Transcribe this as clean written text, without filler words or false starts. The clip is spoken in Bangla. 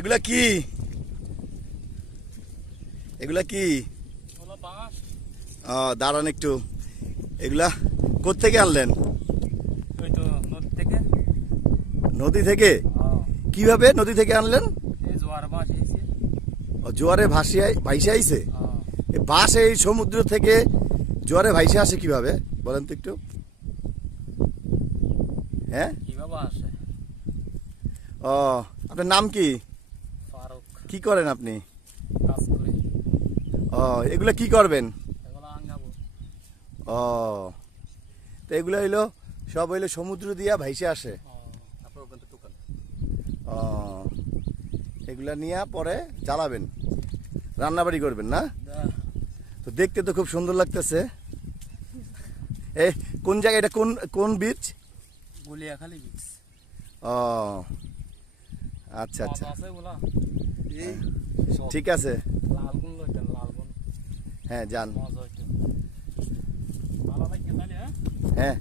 এগুলা কি? এগুলা কি? দাঁড়ান একটু। এগুলা কোত্থেকে আনলেন? নদী থেকে? কিভাবে নদী থেকে আনলেন? জোয়ারে ভাইসে আইছে? বাস এই সমুদ্র থেকে জোয়ারে ভাইসে আসে কিভাবে বলেন তো একটু? হ্যাঁ, ও আপনার নাম কি? কি করেন আপনি? ও এগুলা কি করবেন? ও তো এগুলো হইলো সব হইলো সমুদ্র দিয়া ভাইসে আসে। ও এগুলা নিয়ে পরে জ্বালাবেন, রান্নাবাড়ি করবেন না? তো দেখতে তো খুব সুন্দর লাগতেছে। এই কোন জায়গা, এটা কোন কোন বিচ? গুলিয়াখালী বিচ। ও আচ্ছা আচ্ছা, ঠিক আছে। হ্যাঁ যান। হ্যাঁ।